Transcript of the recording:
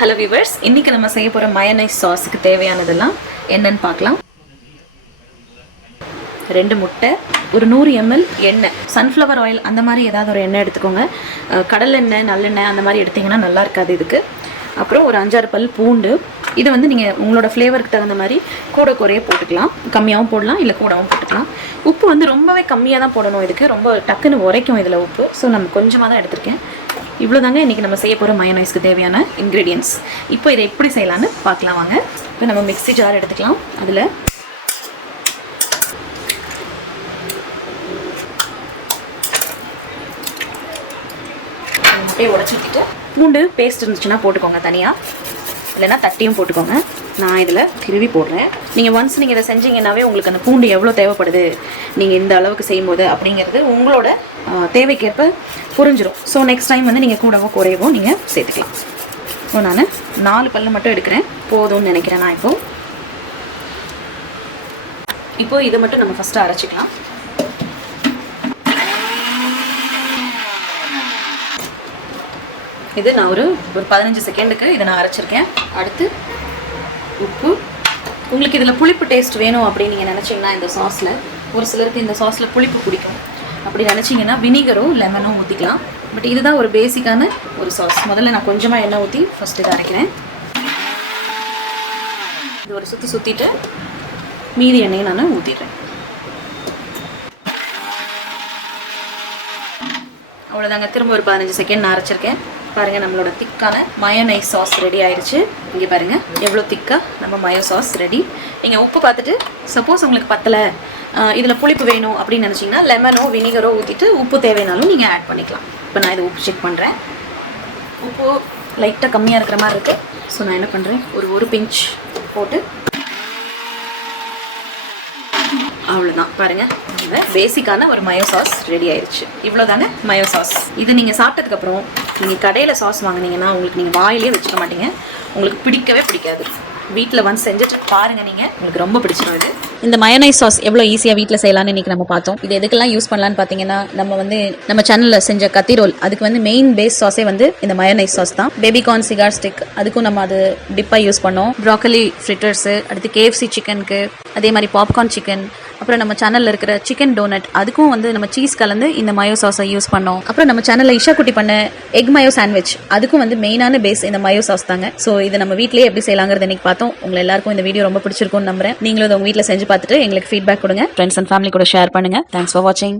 Hello viewers, இன்னைக்கு நம்ம செய்ய போகிற மயோனைஸ் சாஸுக்கு தேவையானதெல்லாம் என்னன்னு பார்க்கலாம். 2 முட்டை, ஒரு 100 ml எண்ணெய், சன்ஃப்ளவர் ஆயில் அந்த மாதிரி ஏதாவது ஒரு எண்ணெய் எடுத்துக்கோங்க. கடலெண்ணெய், நல்லெண்ணெய் அந்த மாதிரி எடுத்திங்கன்னா நல்லா இருக்காது இதுக்கு. அப்புறம் ஒரு 5-6 பல் பூண்டு. இது வந்து நீங்கள் உங்களோட ஃப்ளேவருக்கு தகுந்த மாதிரி கூட குறைய போட்டுக்கலாம். கம்மியாகவும் போடலாம், இல்லை கூடவும் போட்டுக்கலாம். உப்பு வந்து ரொம்பவே கம்மியாக தான் போடணும். இதுக்கு ரொம்ப டக்குன்னு உரைக்கும் இதில் உப்பு. ஸோ நம்ம கொஞ்சமாக தான் எடுத்திருக்கேன். இவ்வளோ தாங்க இன்றைக்கி நம்ம செய்ய போகிற மயோனைஸ்க்கு தேவையான இன்க்ரீடியன்ட்ஸ். இப்போ இதை எப்படி செய்யலான்னு பார்க்கலாம் வாங்க. இப்போ நம்ம மிக்ஸி ஜார் எடுத்துக்கலாம். அதில் முட்டையை உடச்சி ஊற்றிட்டு பூண்டு பேஸ்ட் இருந்துச்சுன்னா போட்டுக்கோங்க தனியாக, இல்லைன்னா தட்டியும் போட்டுக்கோங்க. நான் இதில் திருவி போடுறேன். நீங்கள் ஒன்ஸ் நீங்கள் இதை செஞ்சீங்கன்னாவே உங்களுக்கு அந்த பூண்டு எவ்வளோ தேவைப்படுது நீங்கள் இந்த அளவுக்கு செய்யும்போது அப்படிங்கிறது உங்களோட தேவைக்கேற்ப புரிஞ்சிடும். ஸோ நெக்ஸ்ட் டைம் வந்து நீங்கள் கூடவோ குறையவோ நீங்கள் சேர்த்துக்கலாம். ஸோ நான் 4 பல்லு மட்டும் எடுக்கிறேன், போதும்னு நினைக்கிறேன் நான். இப்போது இதை மட்டும் நம்ம ஃபஸ்ட்டு அரைச்சிக்கலாம். இது நான் ஒரு 15 செகண்டுக்கு இதை நான் அரைச்சிருக்கேன். அடுத்து உப்பு. உங்களுக்கு இதில் புளிப்பு டேஸ்ட் வேணும் அப்படின்னு நீங்கள் நினச்சிங்கன்னா இந்த சாஸில், ஒரு சிலருக்கு இந்த சாஸில் புளிப்பு பிடிக்கும் அப்படி நினச்சிங்கன்னா வினிகரோ லெமனோ ஊற்றிக்கலாம். பட் இதுதான் ஒரு பேசிக்கான ஒரு சாஸ். முதல்ல நான் கொஞ்சமாக எண்ணெய் ஊற்றி ஃபஸ்ட்டு இதை அரைக்கிறேன். இது ஒரு சுற்றிட்டு மீதி எண்ணெயை நான் ஊற்றிடுறேன். அவ்வளோதாங்க. திரும்ப ஒரு 15 செகண்ட் நான் அரைச்சிருக்கேன். பாருங்கள், நம்மளோட திக்கான மயோனைஸ் சாஸ் ரெடி ஆயிடுச்சு. இங்கே பாருங்கள் எவ்வளோ திக்காக நம்ம மயோ சாஸ் ரெடி. நீங்கள் உப்பு பார்த்துட்டு சப்போஸ் உங்களுக்கு பத்தலை, இதில் புளிப்பு வேணும் அப்படின்னு நினச்சிங்கன்னா லெமனோ வினிகரோ ஊற்றிட்டு உப்பு தேவைனாலும் நீங்கள் ஆட் பண்ணிக்கலாம். இப்போ நான் இதை உப்பு செக் பண்ணுறேன். உப்பு லைட்டாக கம்மியாக இருக்கிற மாதிரி இருக்குது. ஸோ நான் என்ன பண்ணுறேன், ஒரு பிஞ்ச் போட்டு அவ்வளோதான். பாருங்கள், பேசிக்கான ஒரு மயோ சாஸ் ரெடி ஆயிடுச்சு. இவ்வளோ தானே மயோ சாஸ். இது நீங்கள் சாப்பிட்டதுக்கப்புறம் நீங்கள் கடையில் சாஸ் வாங்கினீங்கன்னா உங்களுக்கு நீங்கள் வாயிலே வச்சுக்க மாட்டீங்க, உங்களுக்கு பிடிக்கவே பிடிக்காது. வீட்டில் வந்து செஞ்சுட்டு பாருங்கள், நீங்கள் உங்களுக்கு ரொம்ப பிடிச்சிடும். இது இந்த மயோனைஸ் சாஸ் எவ்வளோ ஈஸியாக வீட்டில் செய்யலான்னு இன்றைக்கி நம்ம பார்த்தோம். இது எதுக்கெல்லாம் யூஸ் பண்ணலான்னு பார்த்தீங்கன்னா, நம்ம சேனலில் செஞ்ச கத்தி ரோல், அதுக்கு வந்து மெயின் பேஸ் சாஸே வந்து இந்த மயோனைஸ் சாஸ் தான். பேபிகார்ன் சிகார் ஸ்டிக், அதுக்கும் நம்ம அது டிப்பாக யூஸ் பண்ணோம். ப்ராக்கலி ஃப்ரிட்டர்ஸு, அடுத்து KFC சிக்கனுக்கு, அதே மாதிரி பாப்கார்ன் சிக்கன், அப்புறம் நம்ம சேனலில் இருக்கிற சிக்கன் டோனட், அதுக்கும் வந்து நம்ம சீஸ் கலந்து இந்த மயோ சாஸை யூஸ் பண்ணோம். அப்புறம் நம்ம சேனலில் இஷா குட்டி பண்ண எக் மயோ சாண்ட்விச், அதுக்கும் வந்து மெயினான பேஸ் இந்த மயோ சாஸ் தாங்க. ஸோ இதை நம்ம வீட்டிலேயே எப்படி செய்யலாங்கிறது இன்னைக்கு பார்த்தோம். உங்களை எல்லாருக்கும் இந்த வீடியோ ரொம்ப பிடிச்சிருக்கும்னு நம்புறேன். நீங்களும் உங்கள் வீட்டில் செஞ்சு பார்த்துட்டு எங்களுக்கு ஃபீட்பேக் கொடுங்க. ஃப்ரெண்ட்ஸ் அண்ட் ஃபேமிலி கூட ஷேர் பண்ணுங்க. தேங்க்ஸ் ஃபார் வாட்சிங்.